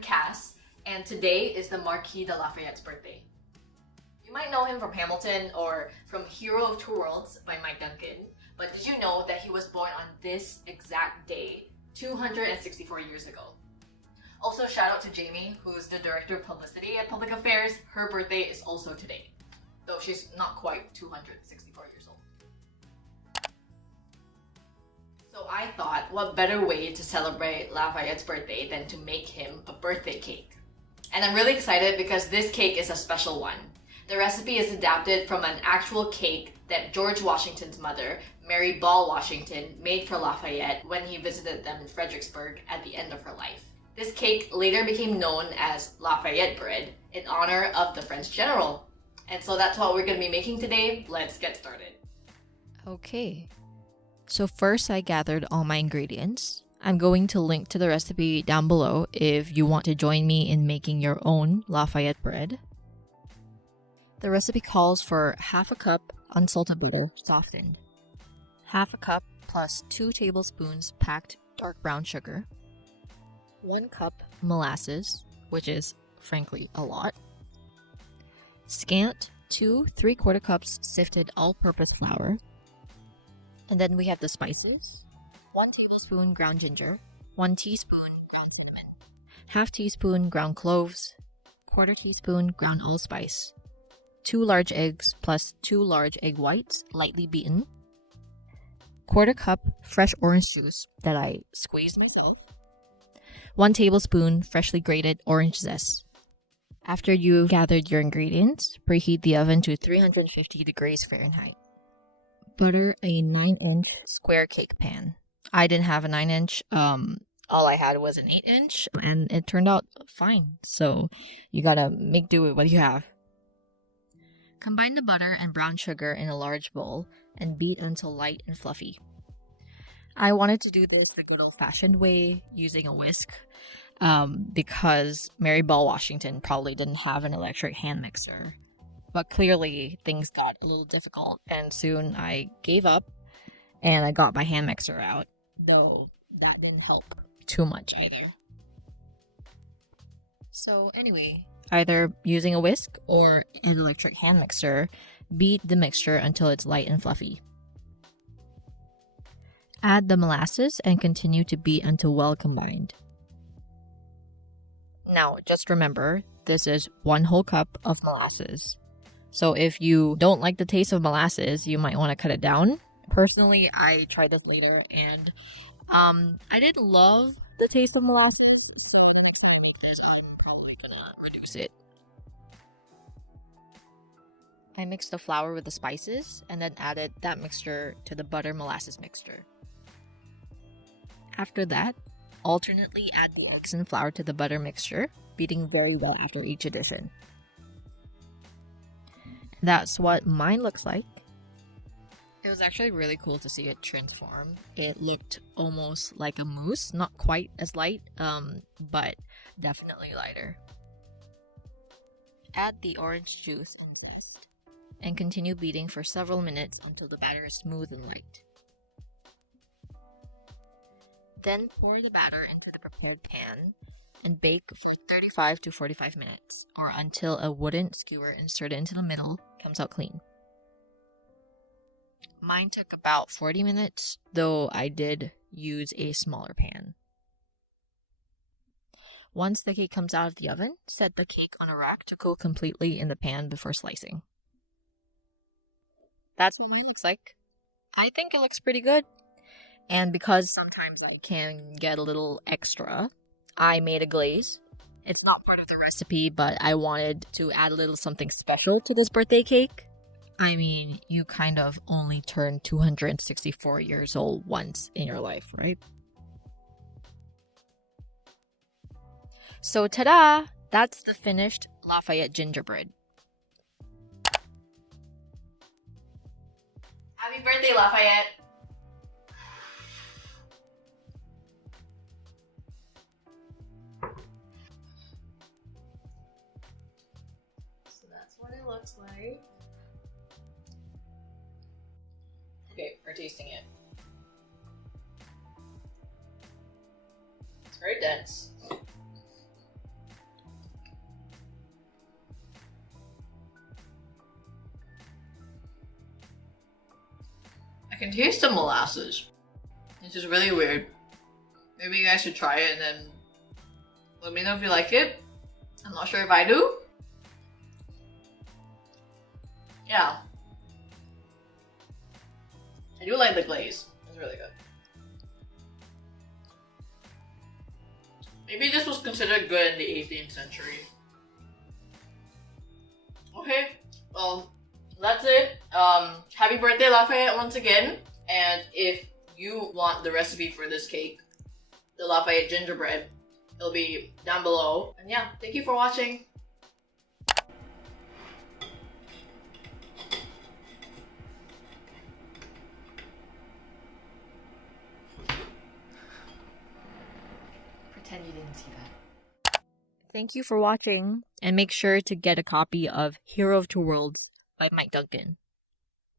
I'm Cass, and today is the Marquis de Lafayette's birthday. You might know him from Hamilton or from Hero of Two Worlds by Mike Duncan, but did you know that he was born on this exact day 264 years ago? Also, shout out to Jaime, who's the Director of Publicity and Public Affairs. Her birthday is also today, though she's not quite 264 years old. So I thought, what better way to celebrate Lafayette's birthday than to make him a birthday cake? And I'm really excited because this cake is a special one. The recipe is adapted from an actual cake that George Washington's mother, Mary Ball Washington, made for Lafayette when he visited them in Fredericksburg at the end of her life. This cake later became known as Lafayette bread in honor of the French general. And so that's what we're going to be making today. Let's get started. Okay. So first I gathered all my ingredients. I'm going to link to the recipe down below if you want to join me in making your own Lafayette bread. The recipe calls for half a cup unsalted butter softened, half a cup plus 2 tablespoons packed dark brown sugar, 1 cup molasses, which is frankly a lot, scant 2 3/4 cups sifted all-purpose flour, and then we have the spices, 1 tablespoon ground ginger, 1 teaspoon ground cinnamon, half teaspoon ground cloves, 1/4 teaspoon ground allspice, 2 large eggs plus 2 large egg whites lightly beaten, 1/4 cup fresh orange juice that I squeezed myself, 1 tablespoon freshly grated orange zest. After you've gathered your ingredients, preheat the oven to 350 degrees Fahrenheit. Butter a 9-inch square cake pan. I didn't have a 9-inch. All I had was an 8-inch, and it turned out fine. So you gotta make do with what you have. Combine the butter and brown sugar in a large bowl and beat until light and fluffy. I wanted to do this the good old-fashioned way, using a whisk, because Mary Ball Washington probably didn't have an electric hand mixer. But clearly, things got a little difficult, and soon I gave up, and I got my hand mixer out, though that didn't help too much either. So anyway, either using a whisk or an electric hand mixer, beat the mixture until it's light and fluffy. Add the molasses and continue to beat until well combined. Now, just remember, this is 1 whole cup of molasses. So if you don't like the taste of molasses, you might want to cut it down. Personally, I tried this later and I didn't love the taste of molasses, so the next time I make this, I'm probably gonna reduce it. I mixed the flour with the spices and then added that mixture to the butter molasses mixture. After that, alternately add the eggs and flour to the butter mixture, beating very well after each addition. That's what mine looks like. It was actually really cool to see it transform. It looked almost like a mousse, not quite as light, but definitely lighter. Add the orange juice and zest, and continue beating for several minutes until the batter is smooth and light. Then pour the batter into the prepared pan and bake for 35 to 45 minutes, or until a wooden skewer inserted into the middle comes out clean. Mine took about 40 minutes, though I did use a smaller pan. Once the cake comes out of the oven, set the cake on a rack to cool completely in the pan before slicing. That's what mine looks like. I think it looks pretty good. And because sometimes I can get a little extra, I made a glaze. It's not part of the recipe, but I wanted to add a little something special to this birthday cake. I mean, you kind of only turn 264 years old once in your life, right? So ta-da! That's the finished Lafayette Gingerbread. Happy birthday, Lafayette! So that's what it looks like. Okay, we're tasting it. It's very dense. can taste the molasses. It's just really weird. Maybe you guys should try it and then let me know if you like it. I'm not sure if I do. Yeah. I do like the glaze. It's really good. Maybe this was considered good in the 18th century. Okay, well, that's it. Happy birthday, Lafayette, once again. And if you want the recipe for this cake, the Lafayette Gingerbread, it'll be down below. And yeah, thank you for watching. Pretend you didn't see that. Thank you for watching, and make sure to get a copy of Hero of Two Worlds by Mike Duncan.